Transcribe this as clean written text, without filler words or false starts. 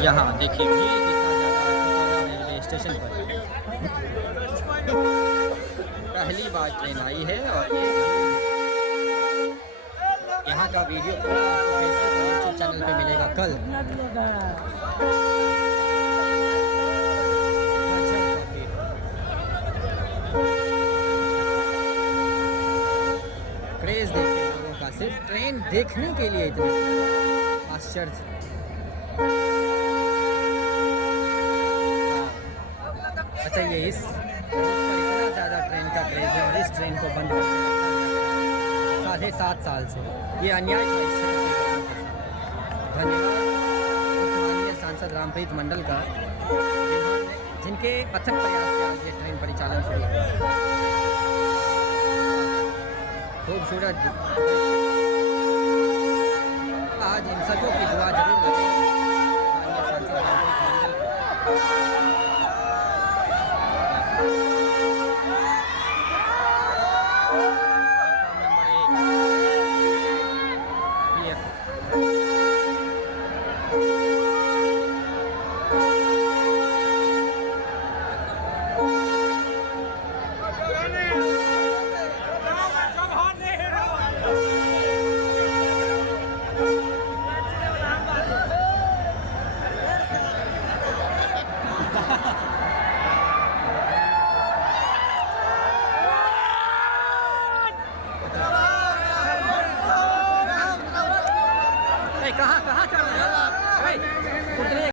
यहाँ देखिए भीड़ कितना ज़्यादा है रेलवे स्टेशन पर। पहली बार ट्रेन आई है और यहाँ का वीडियो पूरा आपको फेसबुक और यूट्यूब चैनल पे मिलेगा कल। क्रेज देखिए लोगों का, सिर्फ ट्रेन देखने के लिए इतना आश्चर्य। अच्छा, ये इस रूट पर इतना ज़्यादा ट्रेन का क्रेज है और इस ट्रेन को बंद करके रखा गया 7.5 साल से। ये अन्याय था इस क्षेत्र के लोगों के साथ। धन्यवाद उस माननीय सांसद रामप्रीत मंडल का, जिनके अथक प्रयास से आज ये ट्रेन परिचालन शुरू हुआ। खूबसूरत आज इन सबों की दुआ जरूर